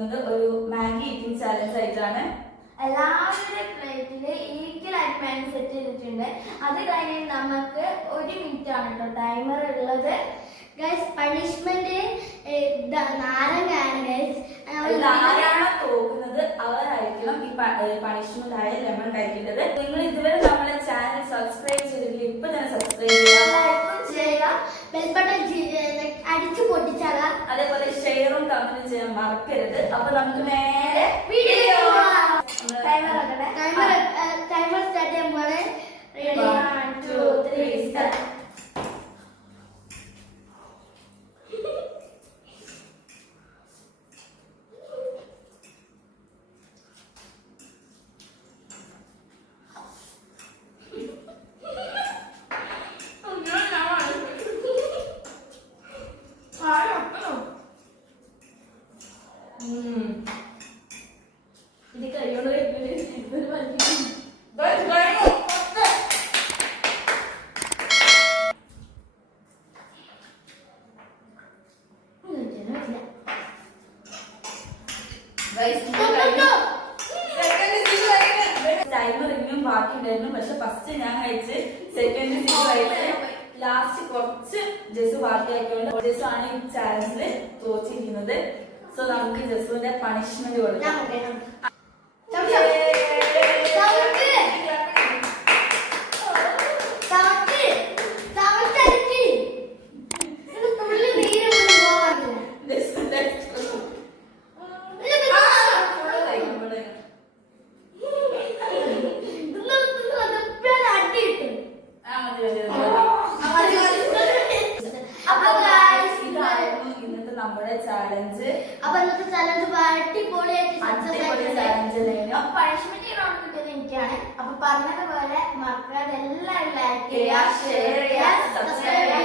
കൊടുക്കുന്നത് ഒരു Maggi eating challenge ആയിട്ടാണ്. എല്ലാവരുടെ പ്ലേറ്റില് ഈക്വലായിട്ട് മാഗി സെറ്റ് ചെയ്തിട്ടുണ്ട്. അത് കഴിഞ്ഞ് നമുക്ക് 1 മിനിറ്റ് ആണ് കേട്ടോ ടൈമർ ഉള്ളത്. ഗൈസ് പണിഷ്മെന്റ് നാരങ്ങയാണ് ഗൈസ്. ആരാണോ തോക്കുന്നത് അവരായിരിക്കണം ഈ പണിഷ്മെന്റ് ആയ ലെമൺ കഴിക്കേണ്ടത്. നിങ്ങൾ ഇതുവരെ നമ്മളെ ചാനൽ സബ്സ്ക്രൈബ് ചെയ്തിട്ടില്ല, ഇപ്പൊ തന്നെ സബ്സ്ക്രൈബ് ചെയ്യുക, ബെൽ ബട്ടൺ അടിച്ചു പൊട്ടിച്ചാൽ, അതേപോലെ ഷെയറും കമന്റും ചെയ്യാൻ മറക്കരുത്. അപ്പൊ നമുക്ക് നേരെ വീഡിയോ ടൈമർ സ്റ്റാർട്ട് ചെയ്യുമ്പോൾ റെഡി 1 2 3 സ്റ്റാർട്ട്. ഇത് കഴിയോണ്ട് ടൈമർ ഇനിയും ബാക്കി ഉണ്ടായിരുന്നു. പക്ഷെ ഫസ്റ്റ് ഞാൻ കഴിച്ച്, സെക്കൻഡ് കഴിച്ച്, ലാസ്റ്റ് കുറച്ച് ജസ് ബാക്കിയാക്കിയോണ്ട് ജസ് ആണ് ഈ ചാലഞ്ചില് തോച്ചിരിക്കുന്നത്. സോ നമുക്ക് ജസുവിന്റെ പണിഷ്മെന്റ് കൊടുക്കാം. നമ്മുടെ ചാലഞ്ച്. അപ്പൊ ഇന്നത്തെ ചാലഞ്ച് അടിപൊളിയായിട്ട് പണിഷ്മെന്റ് റൗണ്ട് കിട്ടിയത് എനിക്കാണ്. അപ്പൊ പറഞ്ഞതുപോലെ മക്കളെ എല്ലാവരും ലൈക്ക് ചെയ്യുക, ഷെയർ ചെയ്യുക, സബ്സ്ക്രൈബ് ചെയ്യുക.